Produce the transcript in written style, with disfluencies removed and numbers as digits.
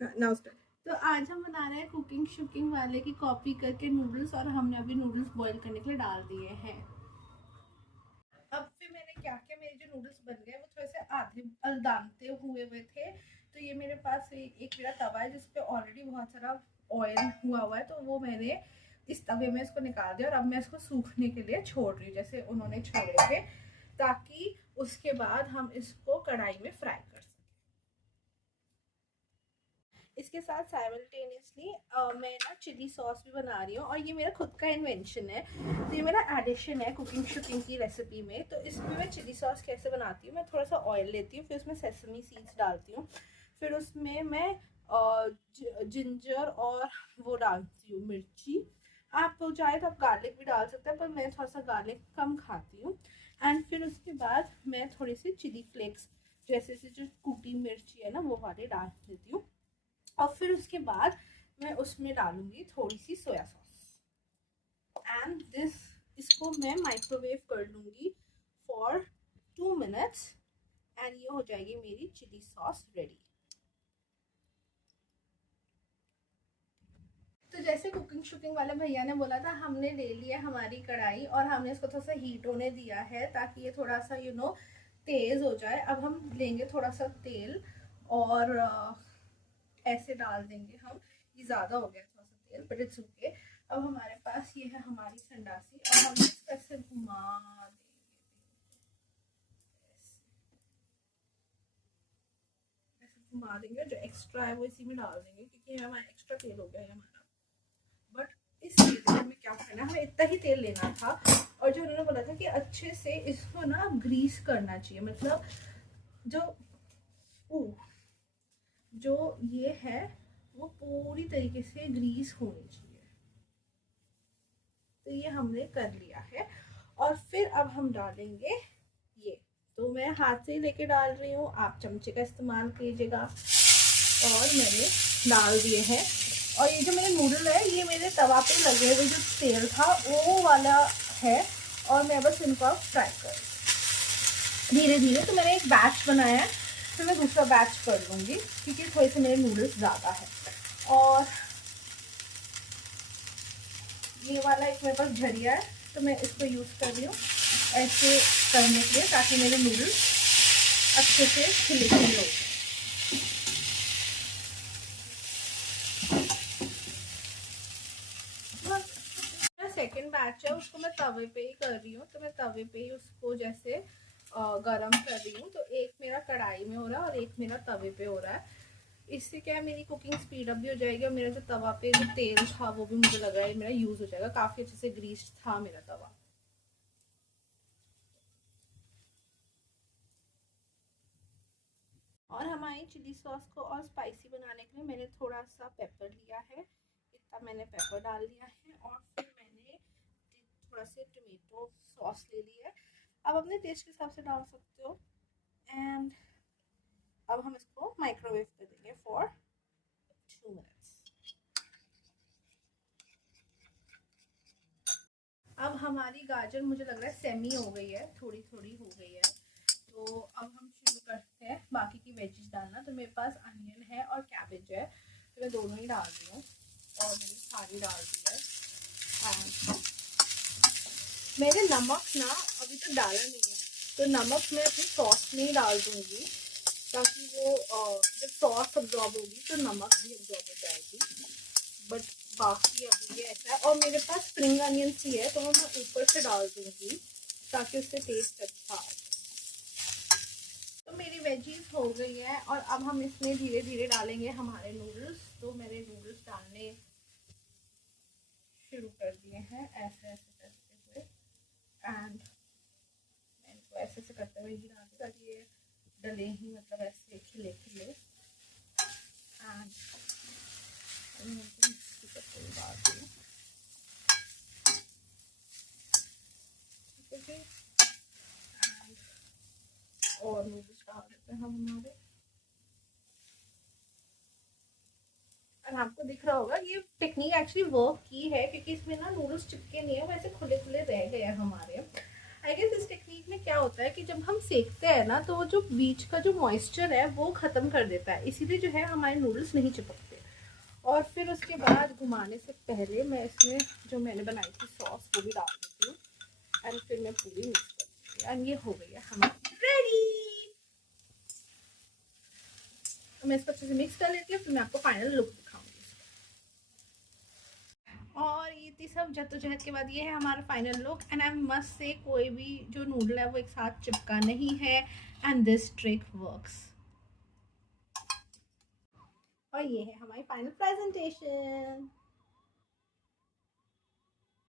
Now start. तो आज हम बना रहे हैं कुकिंग शुकिंग वाले की कॉपी करके नूडल्स, और हमने अभी नूडल्स बॉईल करने के लिए डाल दिए हैं। अब फिर मैंने क्या किया, मेरे जो नूडल्स बन गए वो थोड़े से आधे अलदानते हुए थे। तो ये मेरे पास एक मेरा तवा है जिसपे ऑलरेडी बहुत सारा ऑयल हुआ है, तो वो मैंने इस तवे में इसको निकाल दिया और अब मैं इसको सूखने के लिए छोड़ रही हूँ जैसे उन्होंने छोड़े थे, ताकि उसके बाद हम इसको कढ़ाई में फ्राई कर सकें। इसके साथ साइमल्टेनियसली मैं ना चिली सॉस भी बना रही हूँ, और ये मेरा खुद का इन्वेंशन है। तो ये मेरा एडिशन है कुकिंग शुकिंग की रेसिपी में। तो इसमें मैं चिली सॉस कैसे बनाती हूँ, मैं थोड़ा सा ऑयल लेती हूँ, फिर उसमें सेसमी सीड्स डालती हूँ, फिर उसमें मैं जिंजर और वो डालती हूँ मिर्ची। आप तो चाहे तो आप गार्लिक भी डाल सकते हैं, पर मैं थोड़ा सा गार्लिक कम खाती हूँ। एंड फिर उसके बाद मैं थोड़ी सी चिली फ्लेक्स जैसे से जो कुटी मिर्ची है ना वो वाली डाल देती हूँ, और फिर उसके बाद मैं उसमें डालूंगी थोड़ी सी सोया सॉस एंड इसको मैं माइक्रोवेव कर लूँगी फॉर 2 मिनट्स, एंड ये हो जाएगी मेरी चिली सॉस रेडी। तो जैसे कुकिंग शुकिंग वाले भैया ने बोला था, हमने ले लिया हमारी कढ़ाई और हमने इसको थोड़ा सा हीट होने दिया है ताकि ये थोड़ा सा तेज़ हो जाए। अब हम लेंगे थोड़ा सा तेल और ऐसे डाल देंगे हम। ये ज़्यादा हो गया थोड़ा सा तेल, बट इट्स ओके। अब हमारे पास ये है हमारी संडासी और हम इसको ऐसे घुमा देंगे, ऐसे घुमा देंगे। जो एक्स्ट्रा है वो इसी में डाल देंगे क्योंकि हमारा एक्स्ट्रा तेल हो गया है हमारा। बट इस तेल में हमें क्या करना है, हमें इतना ही तेल लेना था। और जो उन्होंने बोला था कि अच्छे से इसको ना ग्रीस करना चाहिए, मतलब जो जो ये है वो पूरी तरीके से ग्रीस होनी चाहिए। तो ये हमने कर लिया है, और फिर अब हम डालेंगे ये। तो मैं हाथ से लेके डाल रही हूँ, आप चमचे का इस्तेमाल कीजिएगा। और मैंने डाल दिए हैं, और ये जो मेरे नूडल है ये मेरे तवा पे लगे हुए जो तेल था वो वाला है, और मैं बस इनको फ्राई कर धीरे धीरे। तो मैंने एक बैच बनाया है, फिर मैं दूसरा बैच कर लूँगी क्योंकि थोड़े से मेरे नूडल्स ज़्यादा है। और ये वाला एक मेरे पास झरिया है, तो मैं इसको यूज़ कर रही हूँ ऐसे करने के लिए, ताकि मेरे नूडल्स अच्छे से खिले खिले हो। सेकेंड बैच है उसको मैं तवे पे ही कर रही हूँ, तो मैं तवे पे ही उसको जैसे गरम कर रही हूँ। तो एक मेरा कढ़ाई में हो रहा है और एक मेरा तवे पे हो रहा है। इससे क्या है, मेरी कुकिंग स्पीड अप भी हो जाएगी, और मेरा जो तवा पे जो तेल था वो भी मुझे लग रहा है मेरा यूज़ हो जाएगा। काफ़ी अच्छे से ग्रीस्ड था मेरा तवा। और हमारी चिली सॉस को और स्पाइसी बनाने के लिए मैंने थोड़ा सा पेपर लिया है, इतना मैंने पेपर डाल दिया है। और फिर मैंने थोड़ा सा टोमेटो सॉस ले लिया है, अब अपने टेस्ट के हिसाब से डाल सकते हो। एंड अब हम इसको माइक्रोवेव कर देंगे फॉर 2 मिनट्स। अब हमारी गाजर मुझे लग रहा है सेमी हो गई है, थोड़ी थोड़ी हो गई है। तो अब हम शुरू करते हैं बाकी की वेजिस डालना। तो मेरे पास अनियन है और कैबेज है, तो मैं दोनों ही डाल रही हूँ, और मैंने सारी डाल दी है। मैंने नमक ना अभी तक डाला नहीं है, तो नमक मैं अपनी सॉस में ही डाल दूँगी, ताकि वो जब सॉस अब्जॉर्ब होगी तो नमक भी अब्जॉर्ब हो जाएगी। बट बाकी अभी ये ऐसा है, और मेरे पास स्प्रिंग अनियंस ही है, तो मैं ऊपर से डाल दूँगी ताकि उससे टेस्ट अच्छा आए। तो मेरी वेजीज हो गई है, और अब हम इसमें धीरे धीरे डालेंगे हमारे नूडल्स। तो मैंने नूडल्स डालने शुरू कर दिए हैं ऐसे ऐसे करते हुए, एंड मैं इनको ऐसे ऐसे करते हुए ही डालती ताकि ये डले ही, मतलब ऐसे खिले खिले। एंड मिक्स करते हुए डालती हूँ, ठीक है। और नूडल्स डाल देते हैं हम हमारे। और आपको दिख रहा होगा ये टेक्निक एक्चुअली वर्क की है, क्योंकि इसमें ना नूडल्स चिपके नहीं है, वैसे खुले खुले रह गए हैं हमारे। आई गेस इस टेक्निक में क्या होता है कि जब हम सेकते हैं ना तो वो जो बीच का जो मॉइस्चर है वो ख़त्म कर देता है, इसीलिए जो है हमारे नूडल्स नहीं चिपकते। और फिर उसके बाद घुमाने से पहले मैं इसमें जो मैंने बनाई थी सॉस वो भी डाल देती हूँ एंड फिर मैं पूरी मिक्स करती हूँ एंड ये हो गई है हमारी रेडी। मैं इसको अच्छे से मिक्स कर लेती हूँ, फिर मैं आपको फाइनल लुक दिखाऊंगी। और ये सब जद्दोजहद के बाद ये है हमारा final look and I must say कोई भी जो नूडल है वो एक साथ चिपका नहीं है एंड दिस ट्रिक वर्क्स। और ये है हमारी फाइनल प्रेजेंटेशन।